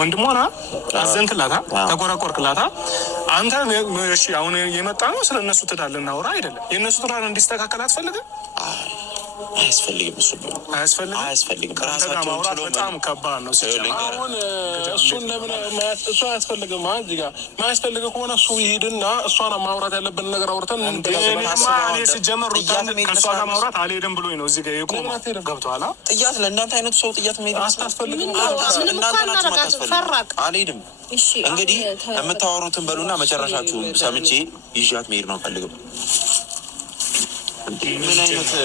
ወንድሞና አዘንክላታ ተቆራቆርክላታ አንተ እሺ አሁን የመጣ ነው ስለነሱ ትዳር ልናወራ አይደለም የነሱ ትዳር እንዲስተካከል አትፈልግም አያስፈልግም አያስፈልግም ከራሳቸው ማውራት በጣም ከባድ ነው አሁን እሱን ለምን እሱ አያስፈልግም ማለት ጋር ማያስፈልግ ከሆነ እሱ ይሄድና እሷን ማውራት ያለብን ነገር አውርተን እኔ ሲጀመር ሩታን ከእሷ ጋር ማውራት አልሄድም ብሎኝ ነው እዚህ ጋር የቆመው ገብቶሃል ጥያት ለእናንተ አይነቱ ሰው ጥያት ሜዳ አያስፈልግም አልሄድም እንግዲህ የምታወሩትን በሉና መጨረሻችሁ ሰምቼ ይዣት መሄድ ነው ፈልግም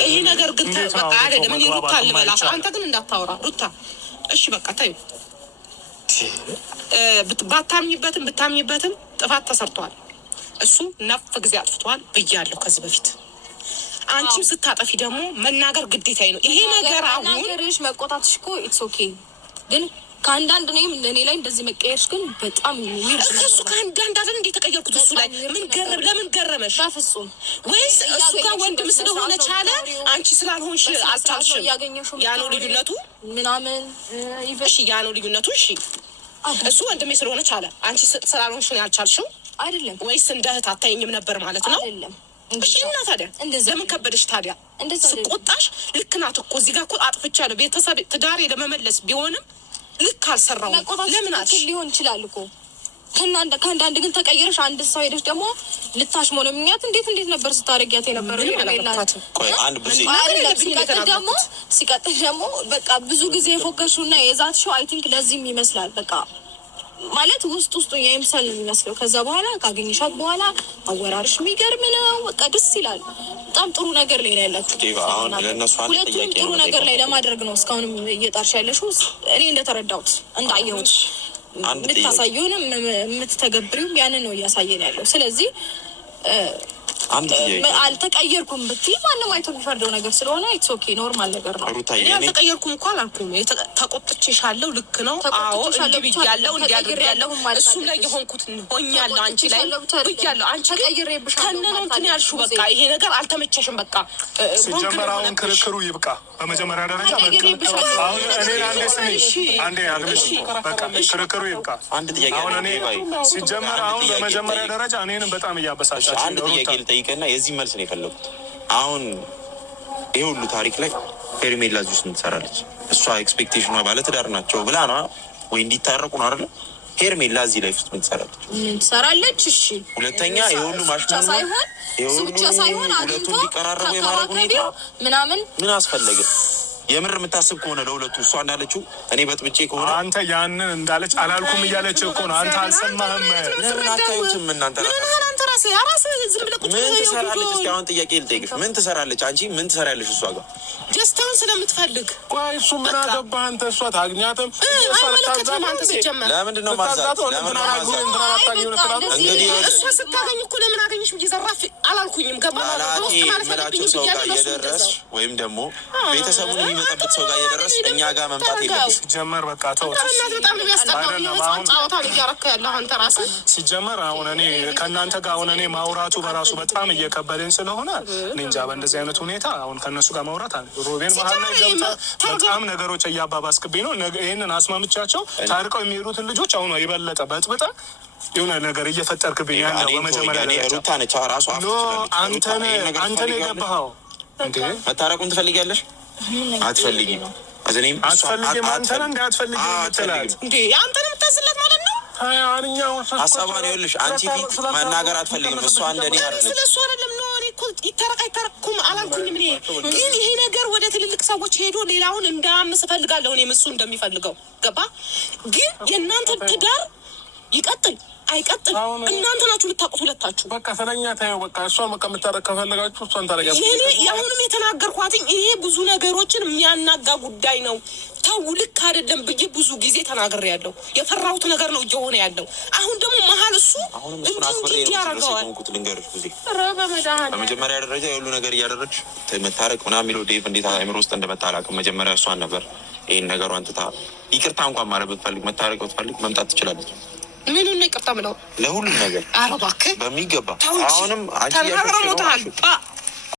ይሄ ነገር ግን በቃ አይደለም እኔ ሩታ ልበላት አንተ ግን እንዳታወራ ሩታ እሺ በቃ ታዩ ብታምኝበትም ጥፋት ተሰርቷል እሱ ነፍ ጊዜ አጥፍቷል ብያለሁ ከዚህ በፊት አንቺም ስታጠፊ ደግሞ መናገር ግዴታዬ ነው ይሄ ነገር አሁን ነገርሽ መቆጣትሽ እኮ ኢትስ ኦኬ ግን ከአንዳንድ ነይም ለኔ ላይ እንደዚህ መቀየርሽ ግን በጣም ዊርድ ነው እሱ ከአንዳንድ አይደል እንዴ ተቀየርኩት እሱ ላይ ለምን ገረመሽ በፍጹም ወይስ እሱ ጋር ወንድም ስለሆነ ቻለ አንቺ ስላልሆንሽ አልቻልሽም ያ ነው ልዩነቱ ምናምን እሺ ያ ነው ልዩነቱ እሺ እሱ ወንድሜ ስለሆነ ቻለ አንቺ ስላልሆንሽ ነው ያልቻልሽው አይደለም ወይስ እንደ እህት አታየኝም ነበር ማለት ነው አይደለም እሺ እና ታዲያ ለምን ከበደሽ ታዲያ ስቆጣሽ ልክ ናት እኮ እዚህ ጋር እኮ አጥፍቻለሁ ቤተሰብ ትዳሬ ለመመለስ ቢሆንም ልክ አልሰራው ለምን አልሽ ሊሆን ይችላል እኮ ከአንዳንድ ግን ተቀየረሽ አንድ ሰው ሄደሽ ደግሞ ልታሽሞነምኛት እንዴት ነበር ስታረጊያት የነበረው ሲቀጥል ደግሞ በቃ ብዙ ጊዜ የፎከርሽውና የዛትሽው አይ ቲንክ ለዚህም ይመስላል በቃ ማለት ውስጡ የምሰል ነው የሚመስለው ከዛ በኋላ ካገኘሻት በኋላ አወራርሽ የሚገርም ነው በቃ ደስ ይላል በጣም ጥሩ ነገር ላይ ነው ያላችሁ ሁለቱም ጥሩ ነገር ላይ ለማድረግ ነው እስካሁንም እየጣርሽ ያለሽው እኔ እንደተረዳሁት እንዳየሁት የምታሳየውንም የምትተገብሪውም ያንን ነው እያሳየን ያለው ስለዚህ አልተቀየርኩም ብትይ ማንም አይቶ የሚፈርደው ነገር ስለሆነ ኢትስ ኦኬ ኖርማል ነገር ነው እኔ አልተቀየርኩም እኮ አላልኩም ተቆጥቼሻለሁ ልክ ነው አዎ እንዲህ ብያለሁ እንዲያደርጋለሁ እሱም ላይ የሆንኩት ሆኛለሁ አንቺ ላይ ብያለሁ አንቺ ተቀይሬብሽ ከነነው እንትን ያልሽው በቃ ይሄ ነገር አልተመቸሽም በቃ ሲጀመር አሁን ክርክሩ ይብቃ በመጀመሪያ ደረጃ አሁን እኔ አንዴ አግልሽ በቃ ክርክሩ ይብቃ አንድ ጥያቄ አሁን እኔ ሲጀመር አሁን በመጀመሪያ ደረጃ እኔንም በጣም እያበሳጫችሁ አንድ ጥያቄ ልጠይቅና የዚህ መልስ ነው የፈለኩት አሁን ይሄ ሁሉ ታሪክ ላይ ሄርሜላ እዚህ ውስጥ ትሰራለች እሷ ኤክስፔክቴሽኗ ባለትዳር ናቸው ብላ ነው ወይ እንዲታረቁ ነው አይደል ሄርሜላ እዚህ ላይ ውስጥ ትሰራለች እሺ ሁለተኛ ይሄ ሁሉ ማሽማን ሳይሆን ብቻ ሳይሆን ሁለቱ እንዲቀራረቡ የማድረግ ሁኔታ ምን አስፈለገ የምር የምታስብ ከሆነ ለሁለቱ እሷ እንዳለችው እኔ በጥብጬ ከሆነ አንተ ያንን እንዳለች አላልኩም እያለች እኮ ነው አንተ አልሰማህም ለምን አታዩትም እናንተ ምን ትሰራለች እስኪ አሁን ጥያቄ ልጠይቅሽ ምን ትሰራለች አንቺ ምን ትሰራለች እሷ ጋር ደስታውን ስለምትፈልግ ቆይ እሱ ምን አገባህ አንተ እሷ ታግኛትም ለምንድን ነው ማዛት እንግዲህ እሷ ስታገኝ እኮ ለምን አገኘሽ ብዬ ዘራፍ አላልኩኝም ምላቸው ሰው ጋር እየደረስ ወይም ደግሞ ቤተሰቡን የሚመጣበት ሰው ጋር እየደረስ እኛ ጋር መምጣት የለብሽ ሲጀመር በቃ ተው በጣም የሚያስጠላው ጨዋታ እያረካ ያለህ አንተ ራስህ ሲጀመር አሁን እኔ ከእናንተ ጋር አሁን እኔ ማውራቱ በራሱ በጣም እየከበደኝ ስለሆነ እኔ እንጃ በእንደዚህ አይነት ሁኔታ አሁን ከእነሱ ጋር ማውራት ሮቤል መሀል ላይ ገብተህ በጣም ነገሮች እያባባስክብኝ ነው ይህንን አስማምቻቸው ታርቀው የሚሄዱትን ልጆች አሁን የበለጠ በጥብጠህ የሆነ ነገር እየፈጠርክብኝ ያለው በመጀመሪያ ሩታ ነች ራሷ አንተ ነው የገባኸው እንዴ መታረቁን ትፈልጊያለሽ አትፈልጊም አትፈልጊም አንተን እንደ አትፈልጊም ትላለህ እንዴ አንተን የምታስለት ማለት ነው ሀሳቧን ይኸውልሽ አንቺ ፊት መናገር አትፈልግም እሷ እንደኔ አይደለች ስለሱ አይደለም ነው እኔ እኮ ይታረቁም አላልኩኝም እኔ ግን ይሄ ነገር ወደ ትልልቅ ሰዎች ሄዶ ሌላውን እንዳያምስ እፈልጋለሁ እኔም እሱ እንደሚፈልገው ገባ ግን የእናንተ ትዳር ይቀጥል አይቀጥል እናንተ ናችሁ ልታውቁት ሁለታችሁ በቃ ስለኛ ታየው በቃ እሷን በቃ የምታረቅ ከፈለጋችሁ እሷን ታረጋችሁ እኔ አሁንም የተናገርኳትኝ ይሄ ብዙ ነገሮችን የሚያናጋ ጉዳይ ነው ተው ልክ አይደለም ብዬ ብዙ ጊዜ ተናግሬያለሁ የፈራሁት ነገር ነው እየሆነ ያለው አሁን ደግሞ መሀል እሱ እንዲህ ያደርገዋል በመጀመሪያ ደረጃ የሁሉ ነገር እያደረግሽ መታረቅ ምናምን የሚለው ዴቭ እንዴት አይምሮ ውስጥ እንደመጣ አላውቅም መጀመሪያ እሷን ነበር ይሄን ነገሯን ትታ ይቅርታ እንኳን ማለት ብትፈልግ መታረቅ ብትፈልግ መምጣት ትችላለች ምኑን ነው ይቅርታ ብለው ለሁሉም ነገር ኧረ እባክህ በሚገባ አሁንም ተናግረው ሞታል